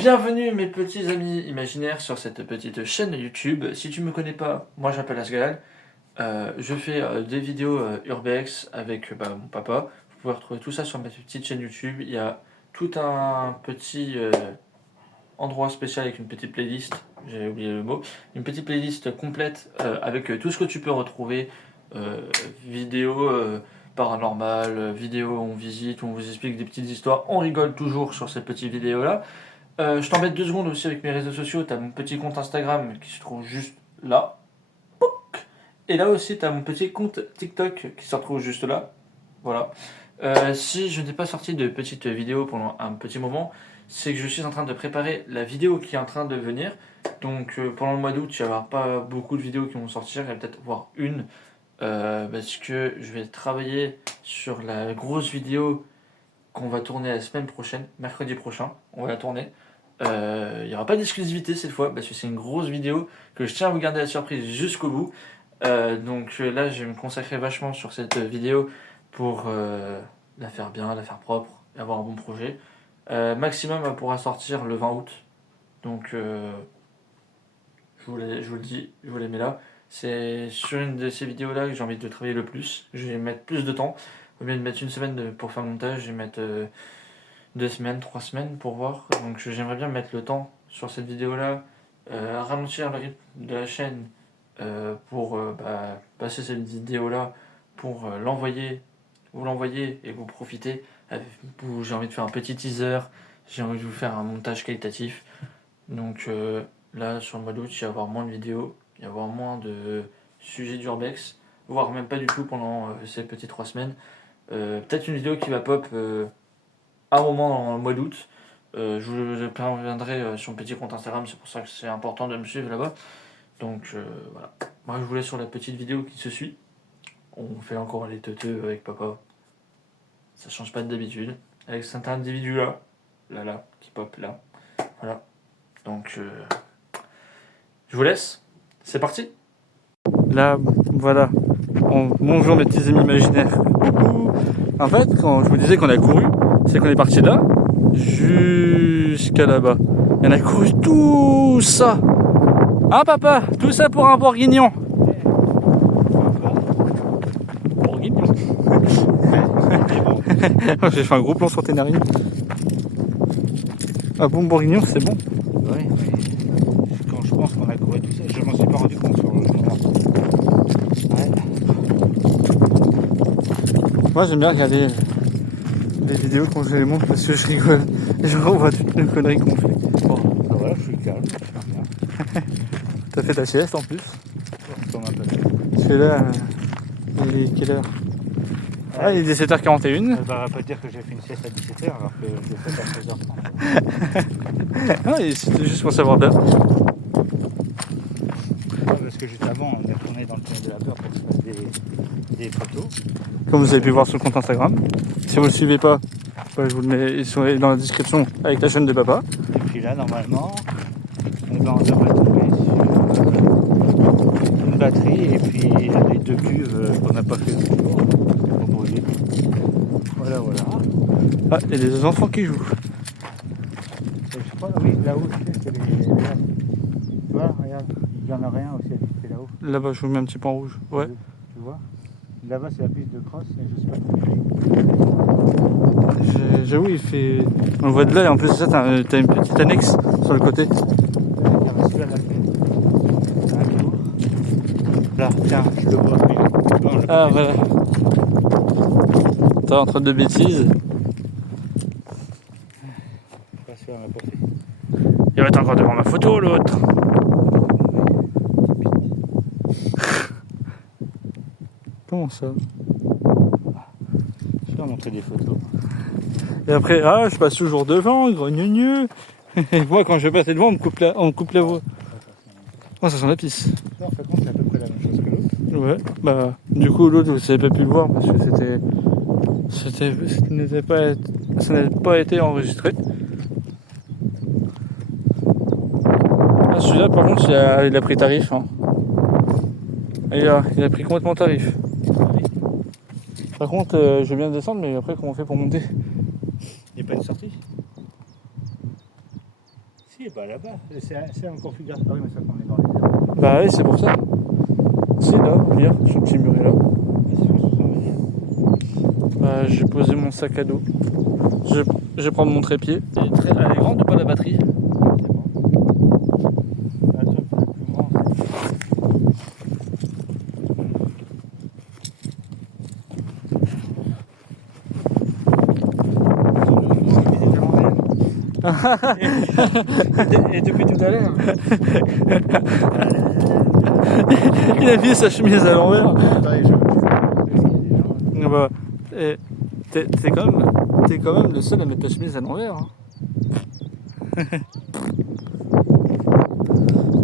Bienvenue mes petits amis imaginaires sur cette petite chaîne YouTube. Si tu me connais pas, moi j'appelle Asgal. Je fais des vidéos urbex avec mon papa. Vous pouvez retrouver tout ça sur ma petite chaîne YouTube. Il y a tout un petit endroit spécial avec une petite playlist. J'ai oublié le mot. Une petite playlist complète avec tout ce que tu peux retrouver. Vidéos paranormales, vidéos où on visite, où on vous explique des petites histoires. On rigole toujours sur ces petites vidéos là. Je t'embête 2 secondes aussi avec mes réseaux sociaux. Tu as mon petit compte Instagram qui se trouve juste là. Et là aussi, tu as mon petit compte TikTok qui se retrouve juste là. Voilà. Si je n'ai pas sorti de petite vidéo pendant un petit moment, c'est que je suis en train de préparer la vidéo qui est en train de venir. Donc pendant le mois d'août, il n'y aura pas beaucoup de vidéos qui vont sortir. Il y a peut-être voir une. Parce que je vais travailler sur la grosse vidéo qu'on va tourner la semaine prochaine, mercredi prochain. On va la tourner. Il n'y aura pas d'exclusivité cette fois parce que c'est une grosse vidéo que je tiens à vous garder la surprise jusqu'au bout. Donc là, je vais me consacrer vachement sur cette vidéo pour la faire bien, la faire propre et avoir un bon projet. Maximum, elle pourra sortir le 20 août. Donc je vous le dis, je vous les mets là. C'est sur une de ces vidéos-là que j'ai envie de travailler le plus. Je vais mettre plus de temps. Au lieu de mettre une semaine pour faire le montage, je vais mettre 2 semaines, 3 semaines pour voir. Donc j'aimerais bien mettre le temps sur cette vidéo-là, ralentir le rythme de la chaîne pour passer cette vidéo-là, pour vous l'envoyer et vous profiter. J'ai envie de faire un petit teaser, j'ai envie de vous faire un montage qualitatif. Donc là, sur le mois d'août, il va y avoir moins de vidéos, il va y avoir moins de sujets d'urbex, voire même pas du tout pendant ces petites 3 semaines. Peut-être une vidéo qui va pop un moment dans le mois d'août. Je reviendrai sur mon petit compte Instagram, c'est pour ça que c'est important de me suivre là-bas. Donc voilà. Moi je voulais sur la petite vidéo qui se suit. On fait encore les teuteux avec papa. Ça change pas d'habitude. Avec cet individu là, qui pop là. Voilà. Donc je vous laisse. C'est parti. Là, voilà. Bonjour mes petits amis imaginaires. Coucou. En fait, quand je vous disais qu'on a couru, c'est qu'on est parti de là jusqu'à là-bas. Et on a couru tout ça. Hein papa? Tout ça pour un bourguignon. Bourguignon. J'ai fait un gros plan sur tes narines. Un bon bourguignon, c'est bon. Oui, quand je pense qu'on a couru tout ça, je m'en suis pas rendu compte sur le moment. Ouais. Moi j'aime bien regarder les vidéos quand je les montre parce que je rigole. Et je revois toutes les conneries qu'on fait. Bon, ben voilà, je suis calme, je suis bien. T'as fait ta sieste en plus. Comme un peu. Parce que là, il est quelle heure? Ah, il est 17h41. Elle va pas dire que j'ai fait une sieste à 17h alors que je l'ai faite à 13h30. Ah, c'était juste pour savoir l'heure. Parce que juste avant, on est retourné dans le tunnel de la peur pour se faire des photos. Comme vous avez pu voir sur le compte Instagram. Si vous ne le suivez pas, je vous le mets, ils sont dans la description avec la chaîne de papa. Et puis là, normalement, on devrait tomber sur une batterie et puis les 2 cuves qu'on n'a pas fait le tour pour brûler. Voilà. Ah, il y a des enfants qui jouent. Je crois, oui, là-haut, c'est les... Tu vois, regarde, il y en a rien aussi à visiter là-haut. Là-bas, je vous mets un petit peu en rouge. Ouais. Tu vois, là-bas, c'est la piste de cross, et je sais pas J'avoue, il fait. On le voit de là, et en plus de ça, t'as une petite annexe sur le côté. celui-là, là, là, tiens, je le vois. Ah, voilà. T'es en train de bêtises. Pas sûr à ma portée. Il va être encore devant ma photo, l'autre. Comment ça? Je vais montrer des photos. Et après, je passe toujours devant, grogneux. Et moi, quand je vais passer devant, on me coupe la voie. Oh, ça sent la pisse. Ça, en fait, c'est à peu près la même chose que l'autre. Ouais, du coup, l'autre, vous n'avez pas pu le voir parce que ça n'avait pas été enregistré. Ah, celui-là, par contre, il a pris tarif. Hein. Il a pris complètement tarif. Par contre, je vais bien descendre, mais après, comment on fait pour monter? Il n'y a pas une sortie? Si, bah là-bas, c'est un configurateur. Ah oui, mais ça qu'on est dans les airs. Bah oui, c'est pour ça. C'est là, regarde, ce petit muret là. Bah, j'ai posé mon sac à dos. Je vais prendre mon trépied. Elle est grande ou pas la batterie? Et depuis tout à l'heure. Il a mis sa chemise à l'envers. Bah, t'es quand même le seul à mettre ta chemise à l'envers. Hein.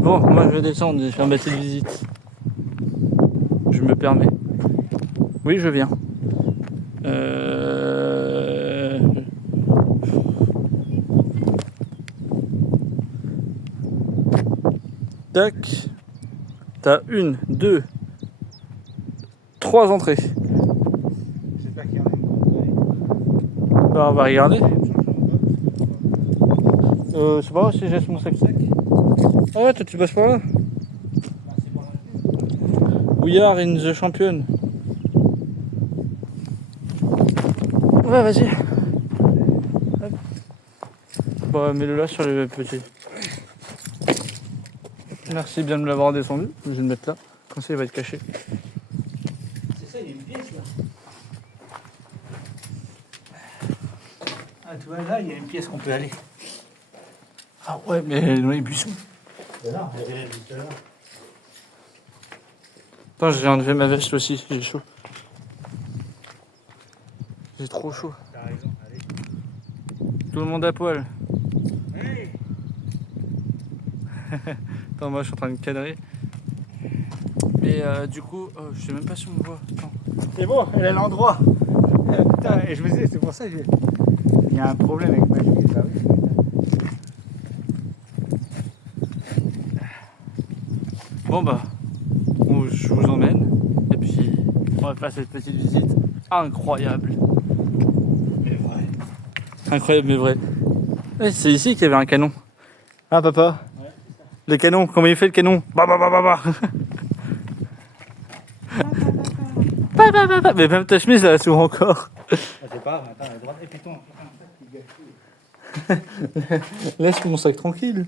Bon, moi je vais descendre, j'ai fait un bâti de visite. Je me permets. Oui, je viens. Tac. T'as 1, 2, 3 entrées. J'espère qu'il y en a une. Bah, on va regarder. Je sais pas si j'ai mon sac. Ah ouais, toi tu passes par là. We are in the champion. Ouais, vas-y. Bah, mets-le là sur le petit. Merci bien de me l'avoir descendu. Je vais le mettre là. Comme ça, il va être caché. C'est ça, il y a une pièce là. Ah, tu vois, là, il y a une pièce qu'on peut aller. Ah ouais, mais dans les buissons. Là, il y avait juste là. Attends, j'ai enlevé ma veste aussi, j'ai chaud. J'ai trop chaud. T'as raison, allez. Tout le monde à poil. Hey. Attends, moi je suis en train de cadrer. Mais du coup, je sais même pas si on me voit. Attends. C'est bon, elle a l'endroit. Putain, et je me disais, c'est pour ça que il y a un problème avec ma chemise là. Oui. Bon bah, je vous emmène. Et puis, on va faire cette petite visite incroyable. Mais vrai. Incroyable mais vrai. Ouais, c'est ici qu'il y avait un canon. Ah papa? Ouais, c'est ça. Le canon, comment il fait le canon? Bah bah bah bah bah. Bah bah bah bah. Mais même ta chemise là, souvent encore. Ah, c'est pas grave, attends, à droite. Et puis ton sac qui gâche. Laisse mon sac tranquille.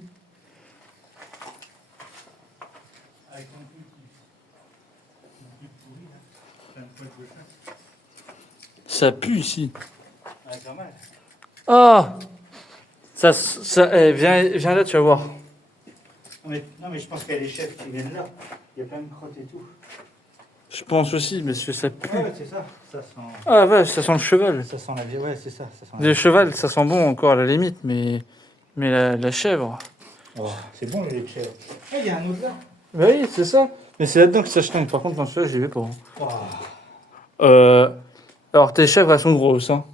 Avec ton cul qui pourri là. C'est un poil de chat. Ça pue ici. Ah, quand même. Ah, viens là, tu vas voir. Non, mais je pense qu'il y a les chefs qui viennent là. Il y a plein de crottes et tout. Je pense aussi, mais que ça pue. Ouais, c'est ça. Ça sent. Ah ouais, ça sent le cheval. Ça sent la vie. Ouais, c'est ça. Ça sent Le cheval, ça sent bon encore à la limite, mais la chèvre. Oh, c'est bon le lait de chèvre. Ah, il y a un autre là. Bah oui, c'est ça. Mais c'est là-dedans que ça se Par contre, dans celui-là, j'y vais pas. Oh. Alors, tes chèvres, elles sont grosses, hein.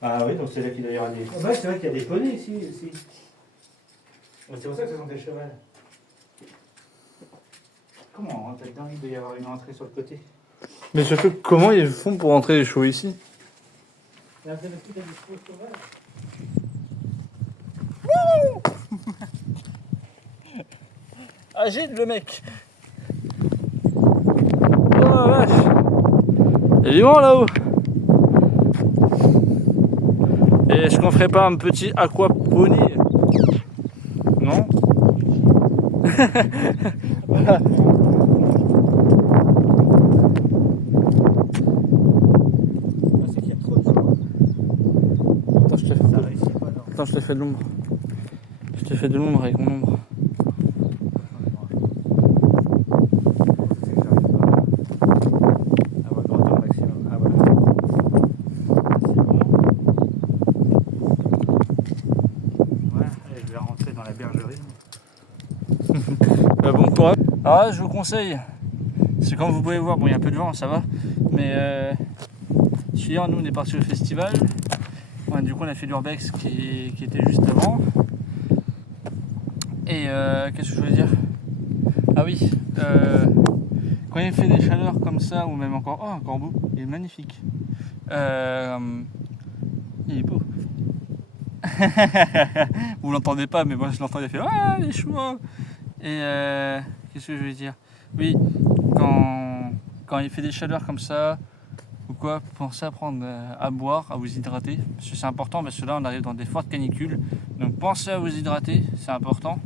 Ah oui, donc c'est là qu'il doit y avoir des. Ah bah, c'est vrai qu'il y a des poneys ici. C'est pour ça que ce sont des chevals. Comment on rentre dedans? Il doit y avoir une entrée sur le côté. Mais surtout, comment ils font pour entrer les chevaux ici? Là, c'est parce que t'as des chevaux sauvages. Agile le mec. Oh la vache. Il est vivant là-haut. Et est-ce qu'on ferait pas un petit aquaponie? Non. Voilà. C'est qu'il y a trop de chevaux. Attends, je te fais, Ça réussit pas, non. attends, je te fais de l'ombre. Je te fais de l'ombre avec mon ombre. Bon courage. Alors là, je vous conseille, c'est comme vous pouvez voir, bon il y a un peu de vent, ça va, mais hier nous on est parti au festival. Ouais, du coup on a fait l'Urbex qui était juste avant. Et qu'est-ce que je voulais dire? Ah oui, quand il fait des chaleurs comme ça, ou même encore, oh un corbeau, il est magnifique. Il est beau. Vous l'entendez pas, mais moi je l'entends, il fait ah les chevaux. Et qu'est-ce que je vais dire? Oui, quand il fait des chaleurs comme ça ou quoi, pensez à prendre à boire, à vous hydrater, parce que c'est important, parce que là on arrive dans des fortes canicules, donc pensez à vous hydrater, c'est important.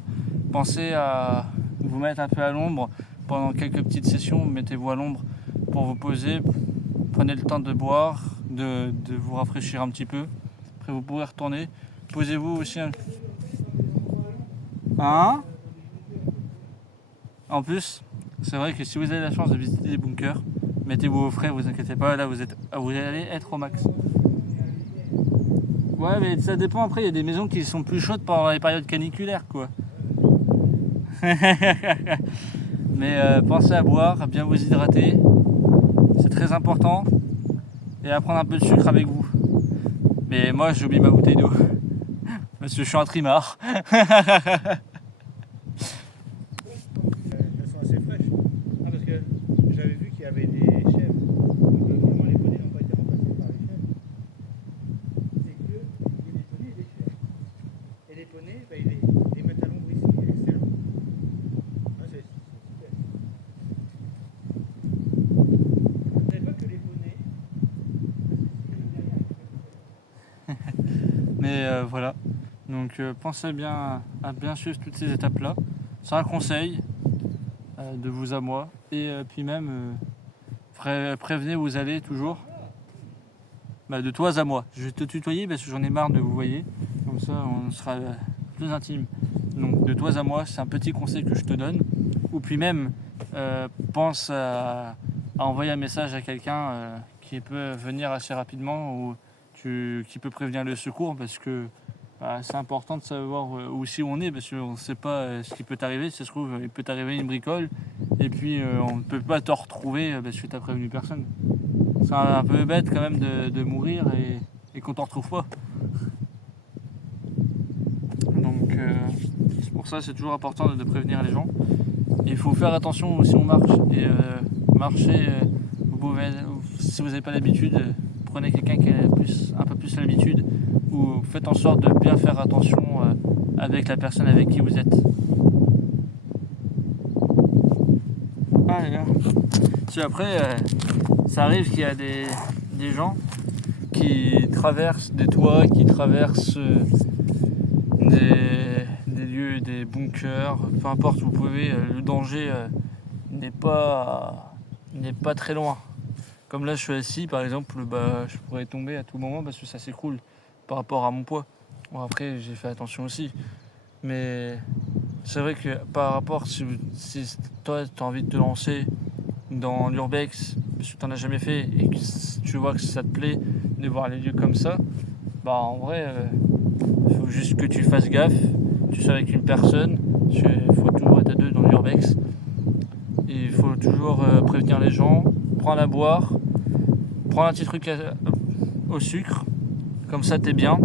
Pensez à vous mettre un peu à l'ombre pendant quelques petites sessions, mettez-vous à l'ombre pour vous poser, prenez le temps de boire, de vous rafraîchir un petit peu, après vous pourrez retourner, posez-vous aussi un... Hein? En plus, c'est vrai que si vous avez la chance de visiter des bunkers, mettez-vous au frais, vous inquiétez pas, là vous allez être au max. Ouais, mais ça dépend, après il y a des maisons qui sont plus chaudes pendant les périodes caniculaires quoi. Mais pensez à boire, à bien vous hydrater, c'est très important, et à prendre un peu de sucre avec vous. Mais moi j'ai oublié ma bouteille d'eau, parce que je suis un trimard. Elles sont assez fraîches. Ah, parce que j'avais vu qu'il y avait des chèvres. Donc, vraiment, les poneys n'ont pas été remplacés par les chèvres. C'est que il y a des poneys et des chèvres. Et les poneys, bah, ils les mettent à l'ombre ici. Excellent. Ah, c'est super. Je ne savais pas que les poneys. Mais voilà, donc pensez bien à bien suivre toutes ces étapes là. C'est un conseil de vous à moi, et puis même prévenez où vous allez toujours. De toi à moi, je vais te tutoyer parce que j'en ai marre de vous voyez, comme ça on sera plus intime. Donc de toi à moi, c'est un petit conseil que je te donne. Ou puis même pense à envoyer un message à quelqu'un qui peut venir assez rapidement, ou qui peut prévenir le secours, parce que c'est important de savoir où on est, parce qu'on ne sait pas ce qui peut t'arriver. Si ça se trouve, il peut t'arriver une bricole, et puis on ne peut pas te retrouver parce que tu n'as prévenu personne. C'est un peu bête quand même de mourir et qu'on t'en retrouve pas. Donc c'est pour ça que c'est toujours important de prévenir les gens. Et il faut faire attention si on marche. Et marcher, vous pouvez, si vous n'avez pas l'habitude, prenez quelqu'un qui a un peu plus l'habitude, ou faites en sorte de bien faire attention avec la personne avec qui vous êtes. Ah, là. Si après, ça arrive qu'il y a des gens qui traversent des toits, qui traversent des lieux, des bunkers, peu importe, vous pouvez, le danger n'est pas très loin. Comme là je suis assis par exemple, je pourrais tomber à tout moment parce que ça s'écroule par rapport à mon poids. Bon, après j'ai fait attention aussi, mais c'est vrai que par rapport, si toi tu as envie de te lancer dans l'urbex, parce que tu n'en as jamais fait et que tu vois que ça te plaît de voir les lieux comme ça, en vrai il faut juste que tu fasses gaffe, tu sois avec une personne, il faut toujours être à deux dans l'urbex, et il faut toujours prévenir les gens, prendre à boire, prendre un petit truc au sucre, comme ça t'es bien.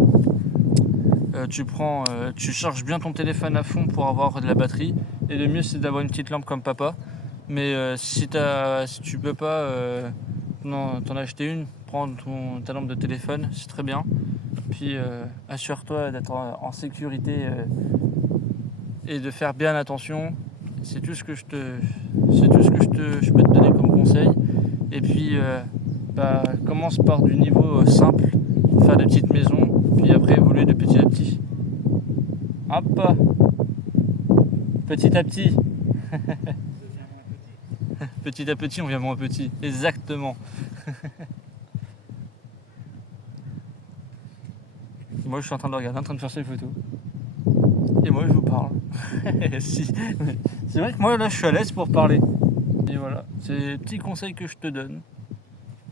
Tu charges bien ton téléphone à fond pour avoir de la batterie, et le mieux c'est d'avoir une petite lampe comme papa. Mais si tu peux pas t'en acheter une, prends ta lampe de téléphone, c'est très bien. Puis assure-toi d'être en sécurité et de faire bien attention. C'est tout ce que je peux te donner comme conseil. Et puis commence par du niveau simple, faire des petites maisons, puis après évoluer de petit à petit. Hop, petit à petit. Petit à petit, on devient moins petit. Exactement. Moi, je suis en train de regarder, en train de faire ses photos. Et moi, je vous parle. Si. C'est vrai que moi, là, je suis à l'aise pour parler. Et voilà, c'est les petits conseils que je te donne.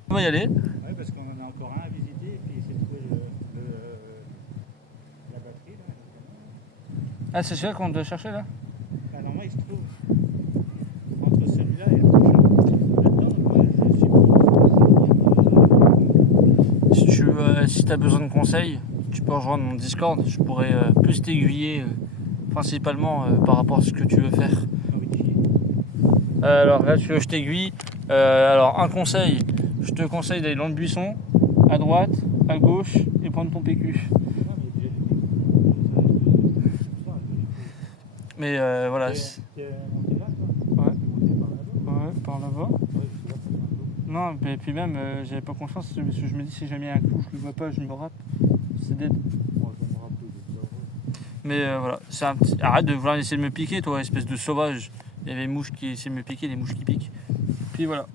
On va y aller. Oui, parce qu'on en a encore un à visiter, et puis c'est trouver la batterie. Là. Ah, c'est celui-là qu'on doit chercher, là? Normalement, il se trouve entre celui-là et le prochain. Là-dedans, moi, je suis Si tu as besoin de conseils, tu peux rejoindre mon Discord. Je pourrais plus t'aiguiller, principalement par rapport à ce que tu veux faire. Alors là, tu veux que je t'aiguille. Alors, un conseil, je te conseille d'aller dans le buisson, à droite, à gauche, et prendre ton PQ. Mais voilà. T'es monté là, toi? Ouais. T'es monté par là-bas? Ouais, par là-bas. Ouais, je suis là, c'est un peu. Non, et puis même, j'avais pas confiance parce que je me dis si jamais il y a un coup, je le vois pas, je me rate. C'est dead. Moi, je vais me rappeler de ça. Mais voilà, c'est un petit. Arrête de vouloir essayer de me piquer, toi, espèce de sauvage. Il y avait des mouches qui essaient de me piquer, des mouches qui piquent. Puis voilà.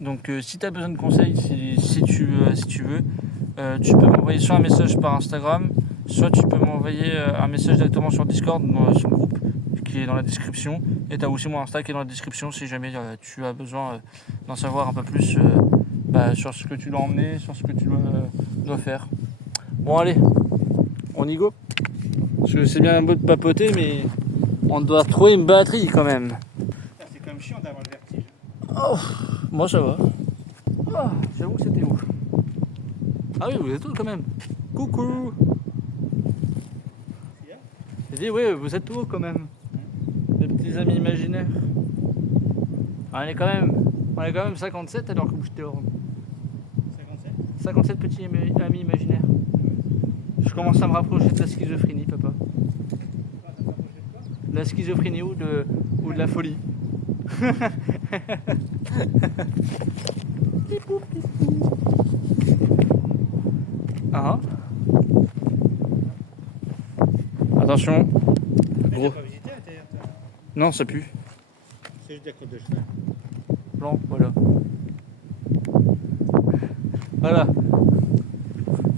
Donc si tu as besoin de conseils, si tu veux, tu peux m'envoyer soit un message par Instagram, soit tu peux m'envoyer un message directement sur Discord, dans son groupe qui est dans la description. Et tu as aussi mon Insta qui est dans la description si jamais tu as besoin d'en savoir un peu plus sur ce que tu dois emmener, sur ce que tu dois faire. Bon allez, on y go. Parce que c'est bien beau de papoter, mais on doit trouver une batterie quand même. C'est quand même chiant d'avoir le vertige. Oh, moi ça va. Ah, j'avoue que c'était ouf. Ah oui, vous êtes où quand même? Coucou. J'ai dit oui, vous êtes où quand même? Les petits amis imaginaires. On est quand même 57 alors que vous j'étais hors. 57? 57 petits amis imaginaires. Je commence à me rapprocher de la schizophrénie, papa. Ah, t'as t'approché de quoi? De la schizophrénie ou de la folie. Pipou, pipou. Ah. Attention. Mais Gros. t'as pas visité à l'intérieur, toi? Non, ça pue. C'est juste des crottes de cheval. Blanc, voilà. Voilà.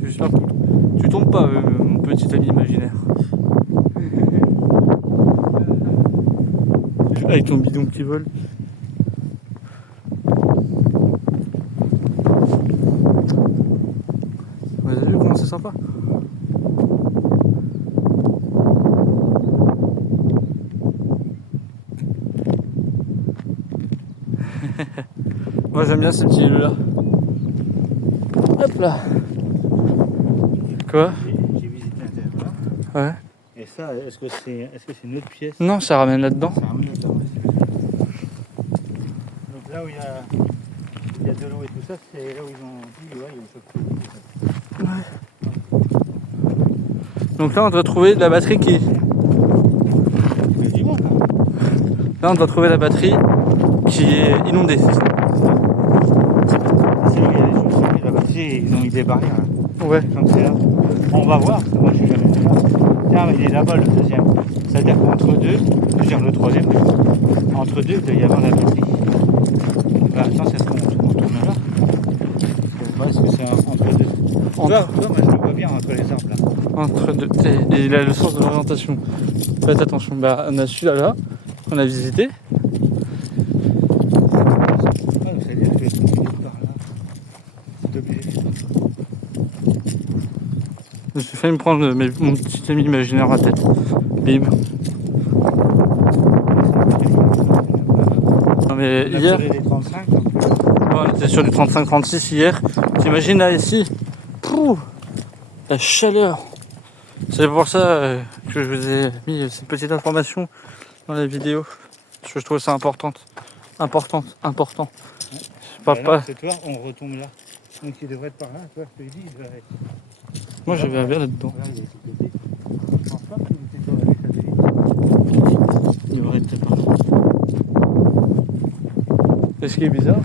J'espère que tu tombes pas, mon petit ami imaginaire. Avec ton bidon qui vole. Vous avez vu comment c'est sympa? Moi j'aime bien cette île là. Hop là. Quoi? J'ai visité l'intérieur là. Ouais. Et ça, est-ce que c'est une autre pièce? Non, ça ramène là-dedans. Ça ramène là-dedans, ouais, c'est bien. Donc là où il y a de l'eau et tout ça, c'est là où ils ont dit, ouais, il y a une chose. Donc là on doit trouver de la batterie qui. Il y a du monde, hein. Là on doit trouver la batterie qui est inondée. C'est là où il y a les chauves-souris, là-bas, tu sais, ils ont mis des barrières, là. Ouais. Donc c'est là. On va voir, parce que moi je suis jamais venu là. Tiens, mais il est là-bas le deuxième. C'est-à-dire qu'entre deux, je veux dire le troisième, entre deux, il doit y avoir la batterie. Bah, attends, c'est ce qu'on tourne là. Parce que c'est entre deux. Toi, moi je le vois bien entre les arbres là. Entre deux. Et il a le sens de l'orientation. Faites attention. Bah, on a celui-là là, qu'on a visité. Ah, donc ça veut dire que c'est obligé par là. C'est obligé. J'ai failli me prendre mon petit ami imaginaire à la tête. Bim. Non mais On a hier, tiré les 35, donc on était sur du 35-36 hier. T'imagines là ici, pouh, la chaleur. C'est pour ça que je vous ai mis cette petite information dans la vidéo. Parce que je trouve ça important. Important. Je parle là, pas. c'est toi, on retombe là. Donc il devrait être par là, toi, je te dis, il devrait être. Moi j'avais un verre là-dedans. Là, il est de ce côté. Je pense pas que tu étais avec satellite. Il devrait être par là. Et ce qui est bizarre,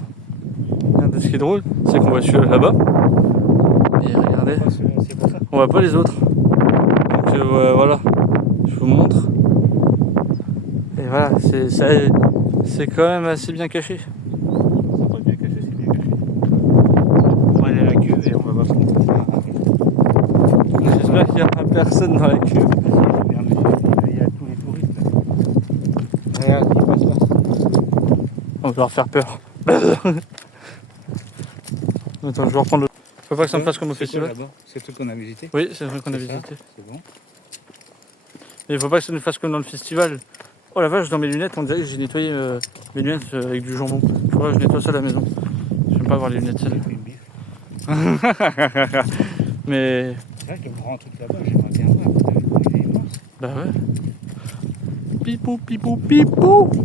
ce qui est drôle, c'est qu'on voit celui-là là-bas. Et regardez, C'est pour ça. on voit pas les autres. Donc voilà, je vous montre. Et voilà, c'est quand même assez bien caché. C'est pas bien caché, c'est bien caché. On va aller à la cuve et on va voir ce qu'on peut faire. J'espère qu'il n'y aura personne dans la cuve. Regarde, il y a tous les touristes là. Regarde, ils passent là. On va leur faire peur. Attends, je vais reprendre le. Faut pas que ça me fasse comme au festival. C'est le truc qu'on a visité. Oui, c'est vrai qu'on a C'est ça, visité. c'est bon. Mais il faut pas que ça nous fasse comme dans le festival. Oh la vache, dans mes lunettes, on dirait que j'ai nettoyé mes lunettes avec du jambon. Faut que je nettoie ça à la maison. J'aime pas avoir les lunettes sales. Une bif. Mais. C'est vrai que le grand truc là-bas, j'aimerais bien voir. T'as vu comme il est immense. Bah ouais. Pipou, pipou, pipou. C'est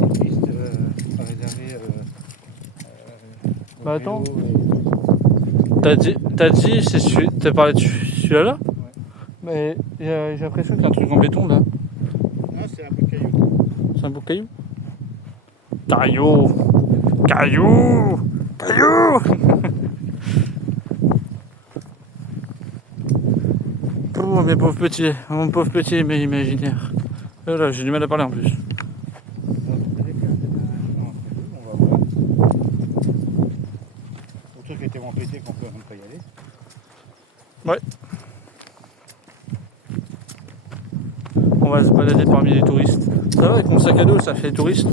une piste réservée. Bah attends. T'as dit, c'est t'as parlé de celui-là là? Ouais. Mais j'ai l'impression qu'il y a un truc en béton là. Non, c'est un beau caillou. C'est un beau caillou. Caillou. Caillou. Caillou. Oh mes pauvres petits, mon pauvre petit mais imaginaire. Oh là, j'ai du mal à parler en plus. On va voir. Le truc était tellement pété qu'on peut même pas y aller. On va se balader parmi les touristes. Ça va avec mon sac à dos, ça fait touriste.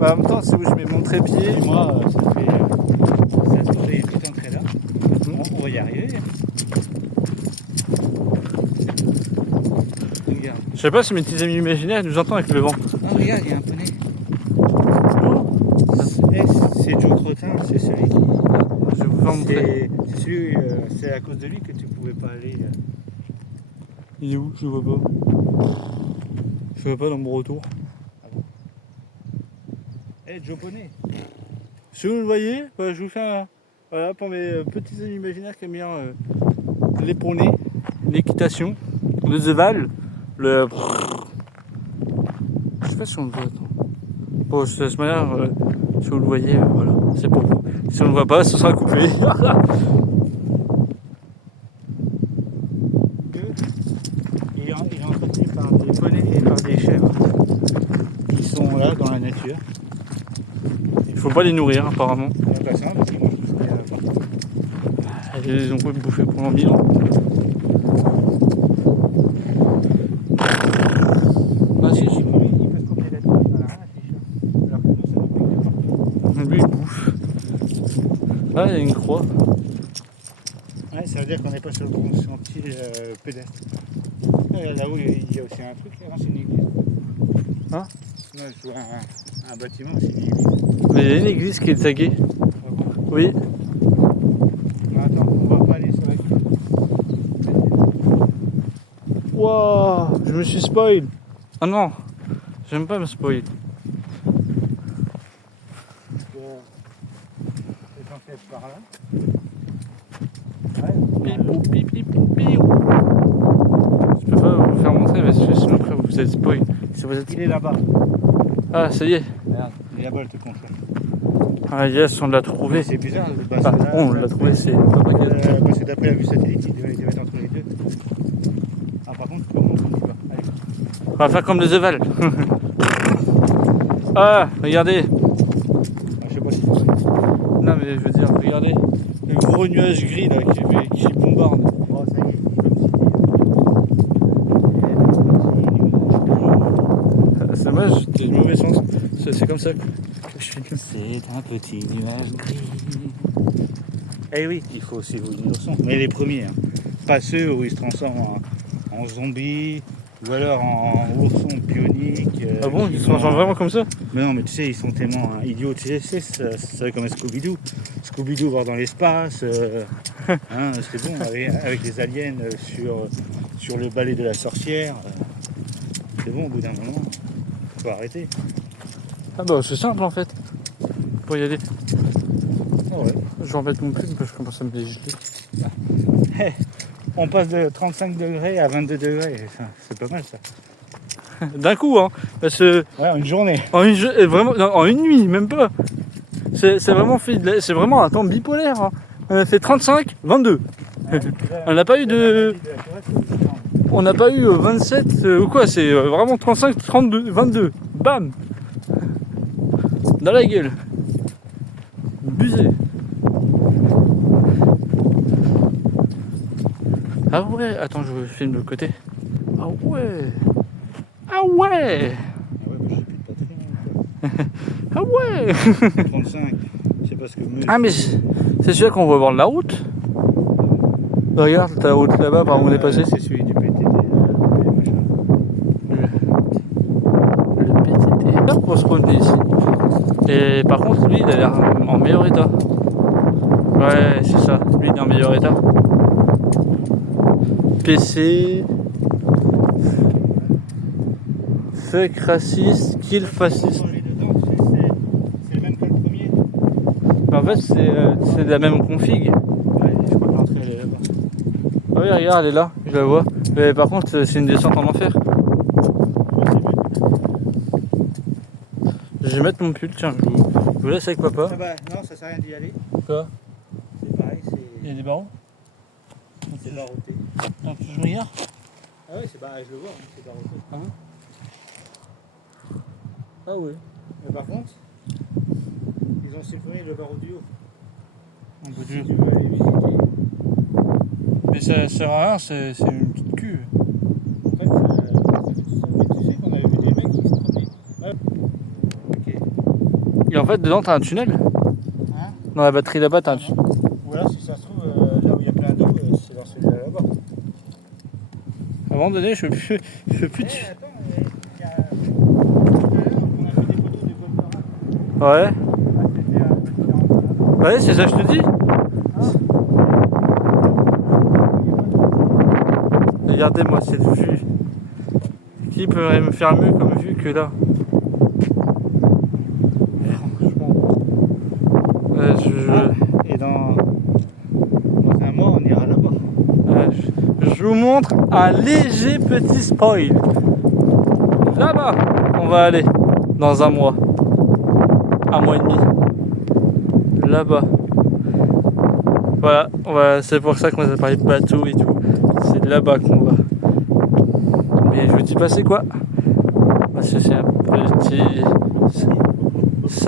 En même temps, c'est où je mets mon trépied. Et moi, ça se fait tout entrer là. On va y arriver. Regarde. Je sais pas si mes petits amis imaginaires nous entendent avec le vent. Ah, regarde, il y a un poney. C'est Joe Trottin, c'est celui qui. Je vais vous faire montrer. C'est à cause de lui que tu pouvais pas aller. Il est où? Je le vois pas. Je le vois pas dans mon retour. Joe Poney. Si vous le voyez, je vous fais un. Voilà, pour mes petits amis imaginaires qui aiment bien les poneys, l'équitation, le zeval, le. Je sais pas si on le voit. Attends. Bon, de toute manière, si vous le voyez, voilà, c'est pour vous. Si on le voit pas, ce sera coupé. Il est entretenu par des poneys et par des chèvres qui sont là dans la nature. Il faut pas les nourrir apparemment. Parce qu'ils mangent tout ce qu'il y a partout. Ils les ont pas bouffés pendant 1000 ans. Ah si, Lui, il peut se promener là-dedans, il en a rien à fiche. Alors que nous, ça nous pique. lui il bouffe. Là il y a une croix. Ouais, ça veut dire qu'on n'est pas sur le bon sentier pédestre. Là-haut, il y a aussi un truc, là, c'est une église. Hein? Non, je vois un bâtiment, c'est une église. Mais il y a une église qui est taguée. Oui. Non, attends, on va pas aller sur la côte. Wouah, je me suis spoil. Ah non, j'aime pas me spoil. C'est censé être par là. Ouais. Pipou, pipou, pipou. Je peux pas vous faire montrer parce que sinon après vous êtes spoil. Si vous êtes... Il est là-bas. Ah ça y est. Regarde, il est là-bas, je te confirme. Ah yes, on l'a trouvé. C'est bizarre. Ah, on l'a trouvé, c'est pas paquet. Parce que d'après la vue satellite, il devait être entre les deux. Ah, par contre, comment on y va? Allez. On va faire comme le Zeval. Ah, regardez. Ah, je sais pas si tu vois. Non mais je veux dire, regardez. Le gros nuage gris là qui bombarde. Oh, ça y est, C'est dommage, t'es du mauvais sens. C'est comme ça que je fais. c'est un petit nuage gris. Eh oui, il faut aussi vous le son. Mais les premiers, hein. Pas ceux où ils se transforment en zombies ou alors en ourson bionique. Ah bon, ils se transforment vraiment comme ça? Mais non, mais tu sais, ils sont tellement idiots. Tu sais, c'est comme un Scooby-Doo. Scooby-Doo voir dans l'espace. Hein, c'était bon, avec les aliens sur le balai de la sorcière. C'est bon, au bout d'un moment. Faut arrêter. Ah bah c'est simple en fait. Pour y aller. Oh ouais. Je vais en mettre mon pull parce que je commence à me dégeler. On passe de 35 degrés à 22 degrés. C'est pas mal ça. D'un coup hein. Parce que Ouais, une journée. vraiment, non, en une nuit, même pas. C'est vraiment fait c'est vraiment un temps bipolaire. Hein. On a fait 35, 22. On n'a pas eu de. On n'a pas eu 27 ou quoi, c'est vraiment 35, 32, 22. Bam! Dans la gueule. Busé. Ah ouais, attends, je filme de l'autre côté. Ah ouais! Ah ouais! Ah ouais, mais j'ai plus de batterie. Ah ouais! 35, c'est parce que. Ah mais c'est celui-là qu'on voit au bord de la route. Regarde, ta route là-bas par où on est passé. C'est celui du PTT. Le PTT. Là, on va se promener ici. Et par contre, lui, il a l'air en meilleur état. Ouais, c'est ça. Lui, il est en meilleur état. PC. Fuck raciste, kill fasciste. C'est le même que le premier. Mais en fait, c'est la même config. Ouais, je crois que l'entrée elle est là-bas. Ah oui, regarde, elle est là, je la vois. Mais par contre, c'est une descente en enfer. Je vais mettre mon pull, tiens, je vous laisse avec papa. Ah bah non, ça sert à rien d'y aller. Quoi? C'est pareil, Il y a des barreaux? c'est barreauté. Attends, je regarde. Ah ouais, c'est c'est le voir, hein, c'est barreauté. Ah bon? Ah oui. Mais par contre, ils ont supprimé le barreau du haut. On peut Si dire. tu veux aller visiter, Mais ça sert à rien, c'est une petite cuve. en fait, ça fait tout ça. Mais tu sais qu'on avait vu des mecs qui se promenaient. Ouais. Ok. Et en fait, dedans, t'as un tunnel. Hein? Dans la batterie là-bas, t'as un tunnel. Ou alors, si ça se trouve, là où il y a plein d'eau, c'est dans celui-là là-bas. À un moment donné, je fais plus de... Attends, il y a. Tout à l'heure, on a fait des photos du golf. Ouais. C'était à Petit-Quarante. Ouais, c'est ça que je te dis. Regardez-moi cette vue. Qui peut me faire mieux comme vue que là? Franchement. Et dans un mois, on ira là-bas. Je vous montre un léger petit spoil. Là-bas, on va aller dans un mois. Un mois et demi. Là-bas. Voilà, c'est pour ça qu'on a parlé de bateau et tout. C'est là-bas qu'on va. Mais je vous dis pas c'est quoi. Parce que c'est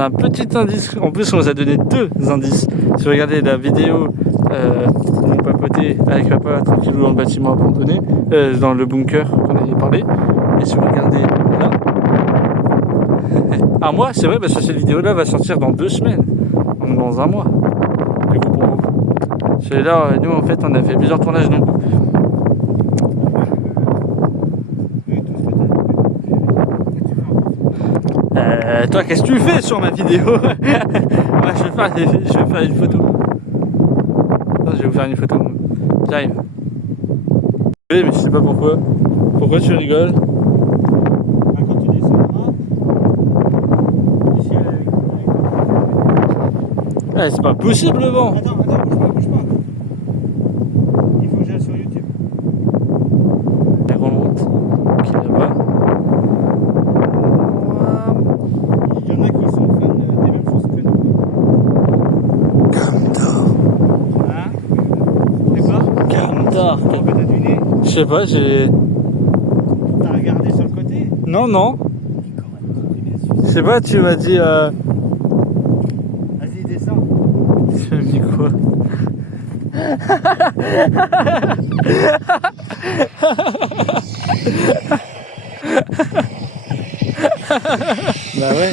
un petit indice. En plus, on nous a donné 2 indices. Si vous regardez la vidéo où on papotait avec papa tranquillou dans le bâtiment abandonné, dans le bunker qu'on avait parlé. Et si vous regardez là, un mois, c'est vrai, parce que cette vidéo-là va sortir dans 2 semaines. Donc dans un mois. Du coup, pour vous. C'est là, nous en fait, on a fait plusieurs tournages d'un coup. Toi, qu'est-ce que tu fais sur ma vidéo? Moi, je vais faire une photo. Non, je vais vous faire une photo. J'arrive. Oui, mais je sais pas pourquoi. Pourquoi tu rigoles? Quand tu descendras, ici Ah, c'est pas possible le vent. Attends, bouge pas. Il faut que j'aille sur YouTube. La grande route qui est là-bas. Il y en a qui sont fans des mêmes choses que nous. Camtar. Hein? C'est quoi? Camtar. On peut deviner. Je sais pas, j'ai... T'as regardé sur le côté? Non. Je sais pas, tu m'as dit... Vas-y, descends. Tu m'as dit quoi? Bah ouais.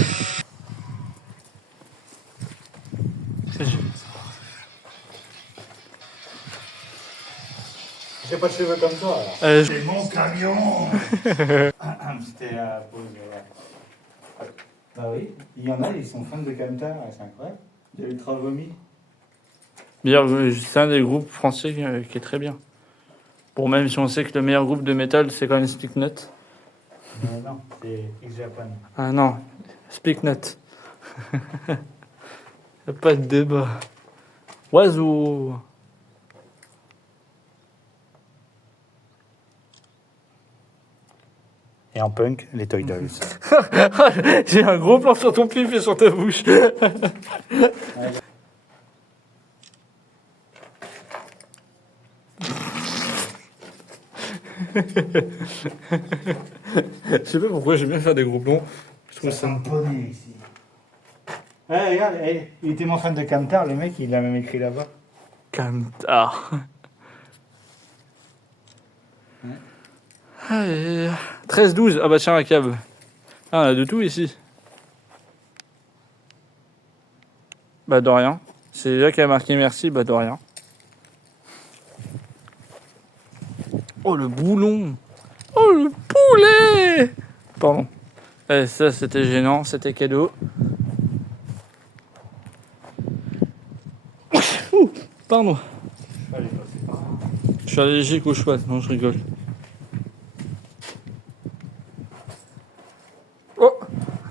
J'ai pas de cheveux comme toi alors. C'est mon camion. C'était la pause. Ouais. Bah oui, il y en a, ils sont fans de Camtar, c'est incroyable. Il y a Ultra Vomi. C'est un des groupes français qui est très bien. Bon, même si on sait que le meilleur groupe de métal, c'est quand même Slipknot. Non, c'est X-Japan. Ah non, Slipknot. Y'a pas de débat. Oiseau. Et en punk, les Toy Dolls. J'ai un gros plan sur ton pif et sur ta bouche. Je sais pas pourquoi j'aime bien faire des gros plans. Je trouve ça. poney ici. Ouais, regarde, il était mon fan de Camtar, le mec, il l'a même écrit là-bas. Camtar. Allez, 13-12. Ah bah tiens, un câble. Ah, on a de tout ici. Bah de rien. C'est là qui a marqué merci, bah de rien. Oh le boulon. Oh le poulet. Pardon. Ça c'était gênant, c'était cadeau. Ouh, pardon. Je suis allergique aux choix, non je rigole. Oh,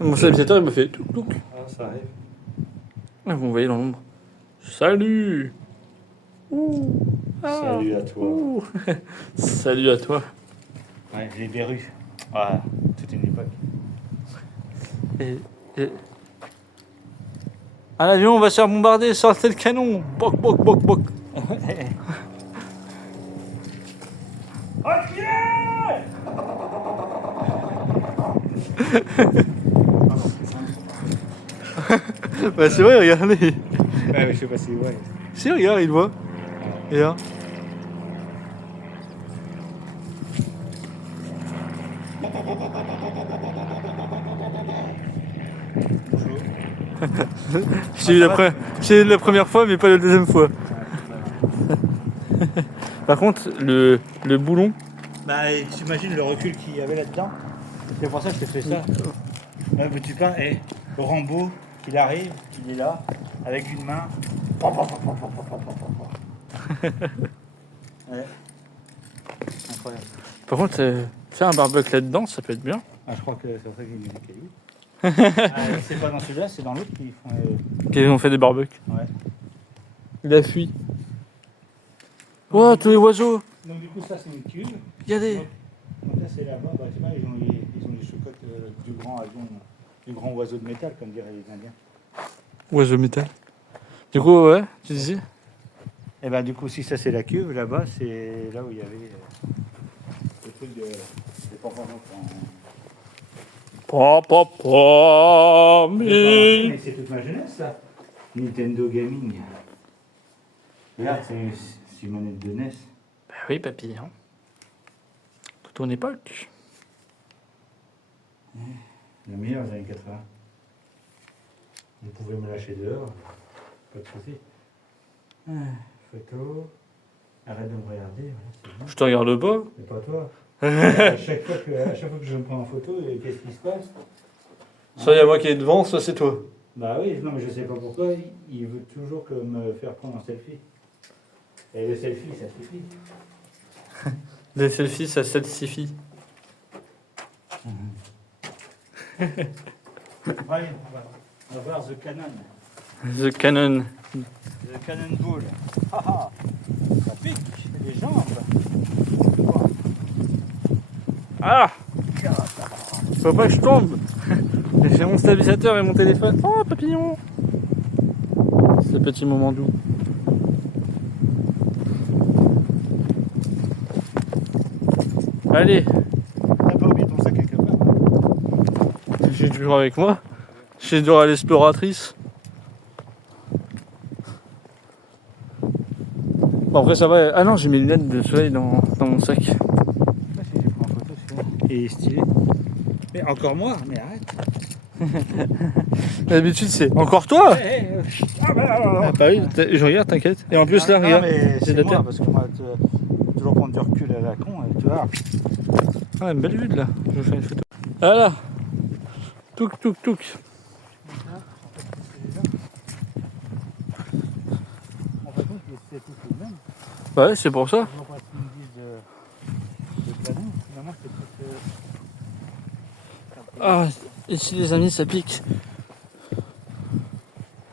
mon stabilisateur il m'a fait touc touc. Ah, ça arrive. Ah, vous me voyez dans l'ombre. Salut. Ouh. Ah. Salut à toi. Ouh. Salut à toi. Ouais, les Berrues. Ouais, toute une époque. Et Un avion va se faire bombarder, sortez le canon. Boc, boc, boc, boc. Bah c'est vrai, regardez. Ouais, je sais pas si ouais. Si, regarde, il voit. Et là. J'ai eu la première fois, mais pas la deuxième fois. Par contre, le boulon, Bah, t'imagines le recul qu'il y avait là-dedans. C'est pour ça que je te fais ça. Ouais, mais tu peins, Rambo, il arrive, il est là, avec une main. Ouais. Incroyable. par contre, faire un barbecue là-dedans, ça peut être bien. Ah, je crois que c'est pour ça qu'il y a des cailloux. C'est pas dans celui-là, c'est dans l'autre qu'ils font. Qu'ils ont fait des barbecues. Ouais. Il a fui. Oh, tous les oiseaux. Donc, du coup, ça, c'est une cuve. Regardez. Donc, là, c'est là-bas. Bah, tu vois, ils ont les chocottes du grand avion, du grand oiseau de métal, comme diraient les Indiens. Oiseau métal. Du coup, ouais, tu disais. Et ben, du coup, si ça, c'est la cuve, là-bas, c'est là où il y avait le truc des pantalons. Mais c'est toute ma jeunesse, ça. Nintendo Gaming. Regarde, c'est une manette de NES. Bah oui, papy. Hein. Toute ton époque. La meilleure des années 80. Vous pouvez me lâcher dehors, pas de soucis. Photo. Arrête de me regarder, voilà, c'est bon. Je te regarde pas. C'est pas toi. à chaque fois que je me prends en photo, qu'est-ce qui se passe? Soit il y a moi qui est devant, soit c'est toi. Bah oui, non mais je sais pas pourquoi, il veut toujours que me faire prendre un selfie. Et le selfie, ça suffit. Des selfies, ça satisfie. Allez, on va voir The Canon. The Canon. The Cannonball. Haha, ça pique les jambes. Ah! Faut pas que je tombe. J'ai mon stabilisateur et mon téléphone. Oh, papillon! Ce petit moment doux. Allez, T'as pas oublié ton sac quelque part? j'ai toujours avec moi. Chez Dora l'exploratrice. Bon, après ça va. Ah non, j'ai mes lunettes de soleil dans mon sac. Je sais pas si j'ai pris en photo celui-là. Il est stylé. Mais encore moi, mais arrête. D'habitude, c'est encore toi! Ah bah Bah oui, je regarde, t'inquiète. Et en plus, là, regarde. mais c'est c'est la moi, terre. parce que moi, toujours prendre du recul à la con, et tu vois. Ah, une belle vue de là. Je vais faire une photo. Voilà. Touk, touk, touk. En fait, c'est tout le même. Ouais, c'est pour ça. Je vois pas ce qu'ils me disent de canon. Finalement, c'est tout. Ah, ici, les amis, ça pique.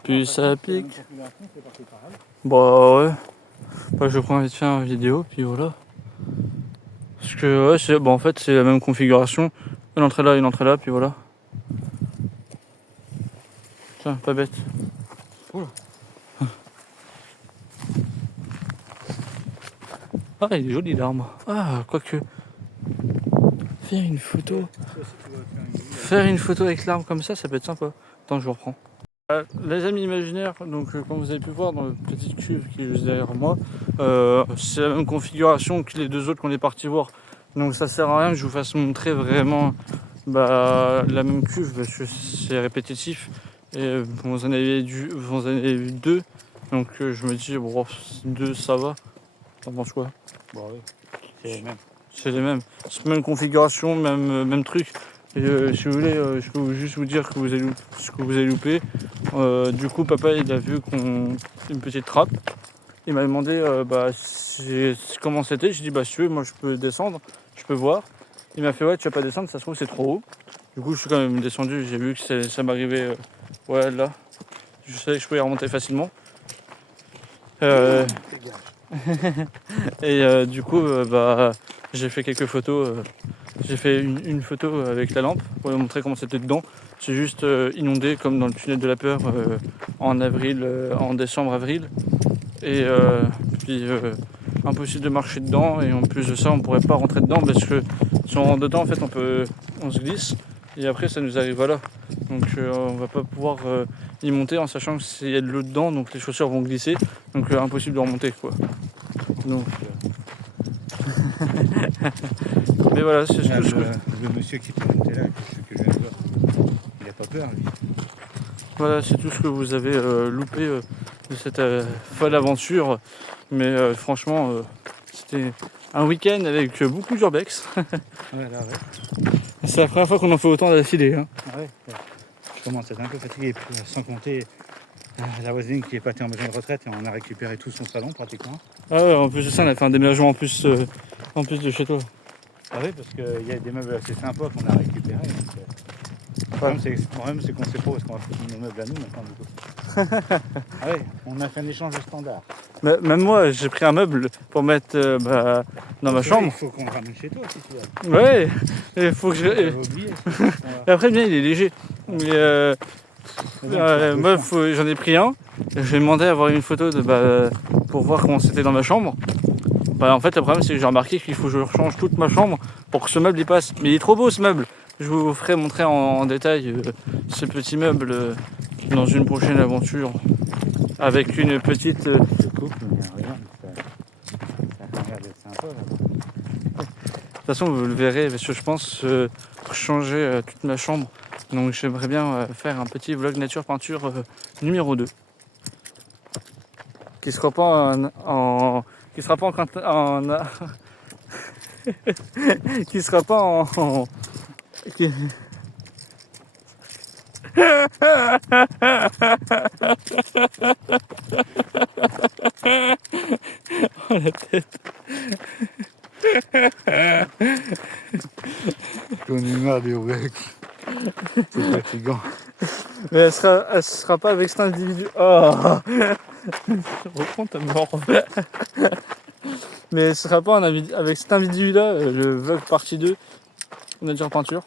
Puis ça pique. C'est parti pareil. Bah ouais. Bah, je prends vite fait une vidéo, puis voilà. Parce que ouais, c'est bon, en fait, c'est la même configuration. Une entrée là, puis voilà. Tiens, pas bête. Oula. Ah, il est joli l'arbre. Ah, quoique. Faire une photo. Faire une photo avec l'arbre comme ça peut être sympa. Attends, je vous reprends. Les amis imaginaires, donc comme vous avez pu voir dans la petite cuve qui est juste derrière moi, c'est la même configuration que les deux autres qu'on est partis voir. Donc ça sert à rien que je vous fasse montrer vraiment la même cuve parce que c'est répétitif. Et vous en avez vu deux. Donc je me dis, bon, deux ça va. T'en penses quoi? Bon, oui. C'est les mêmes. C'est les mêmes. C'est même configuration, même truc. Et si vous voulez, je peux juste vous dire que ce que vous avez loupé. Du coup, papa, il a vu une petite trappe. Il m'a demandé comment c'était. J'ai dit, bah, si tu veux, moi, je peux descendre, je peux voir. Il m'a fait, ouais, tu vas pas descendre, ça se trouve, c'est trop haut. Du coup, je suis quand même descendu. J'ai vu que ça m'arrivait, ouais, là. Je savais que je pouvais remonter facilement. Et du coup, j'ai fait quelques photos. J'ai fait une photo avec la lampe pour lui montrer comment c'était dedans. c'est juste inondé comme dans le tunnel de la peur en avril, en décembre-avril. Et puis impossible de marcher dedans, et en plus de ça on pourrait pas rentrer dedans parce que si on rentre dedans en fait on se glisse et après ça nous arrive là. Donc on va pas pouvoir y monter en sachant qu'il y a de l'eau dedans, donc les chaussures vont glisser, donc impossible de remonter quoi. Donc mais voilà, c'est ce que je... Le monsieur qui était monté là, que je viens de voir, il a pas peur lui. Voilà, c'est tout ce que vous avez loupé de cette folle aventure. Mais franchement, c'était un week-end avec beaucoup d'urbex. Ouais, là, ouais. C'est la première fois qu'on en fait autant d'affilée. Hein. Ouais. Je commence à être un peu fatigué, sans compter la voisine qui est partie en maison de retraite et on a récupéré tout son salon pratiquement. Ah ouais, en plus de ça, on a fait un déménagement en plus de chez toi. Ah oui, parce qu'il y a des meubles assez sympas qu'on a récupérés. Le problème, c'est qu'on ne sait pas où est-ce qu'on va foutre nos meubles à nous maintenant du coup. Ah ouais, on a fait un échange de standard. Même moi, j'ai pris un meuble pour mettre dans ma chambre. Il faut qu'on le ramène chez toi si tu veux. Ouais, il faut que je... J'avais oublié. Et après, bien, il est léger. Mais moi, j'en ai pris un. J'ai demandé à avoir une photo pour voir comment c'était dans ma chambre. En fait, le problème, c'est que j'ai remarqué qu'il faut que je rechange toute ma chambre pour que ce meuble y passe. Mais il est trop beau ce meuble. Je vous ferai montrer en détail ce petit meuble dans une prochaine aventure. Avec une petite... Le couple, mais regarde, ça a l'air d'être sympa là. De toute façon, vous le verrez, parce que je pense changer toute ma chambre. Donc j'aimerais bien faire un petit vlog nature peinture numéro 2. Qui sera pas qui sera pas qui sera pas qui... Oh la tête. J'en ai marre du Rex. C'est fatigant. Mais elle sera pas avec cet individu. Oh. Reprends ta mort. Mais elle sera pas avec cet individu-là, le vlog partie 2, nature peinture.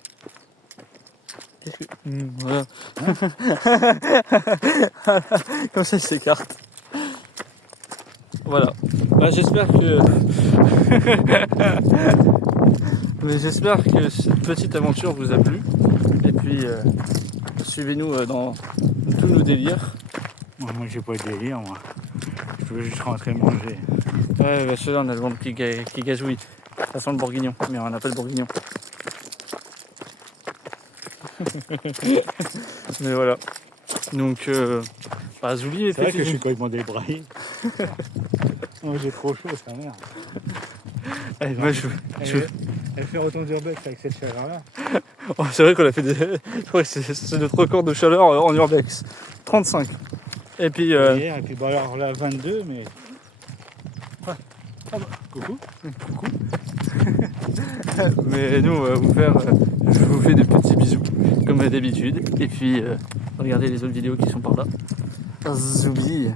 Voilà. Comme ça il s'écarte. Voilà. J'espère que cette petite aventure vous a plu. Et puis suivez-nous dans tous nos délires. Moi j'ai pas de délire, moi. Je veux juste rentrer manger. Ouais, celui-là on a le ventre qui gazouille. Ça sent le bourguignon, mais on n'a pas de bourguignon. Mais voilà. Donc Zouli, c'est vrai que je suis complètement débraillé. Moi j'ai trop chaud, ça merde. Elle fait autant d'urbex avec cette chaleur-là. Oh, c'est vrai qu'on a fait je crois que c'est notre record de chaleur en urbex. 35. Et puis hier, et puis bon alors là 22, mais. Ah bah, coucou. Mais nous on va vous faire. Je vous fais des petits bisous comme d'habitude. Et puis regardez les autres vidéos qui sont par là. Zoubi.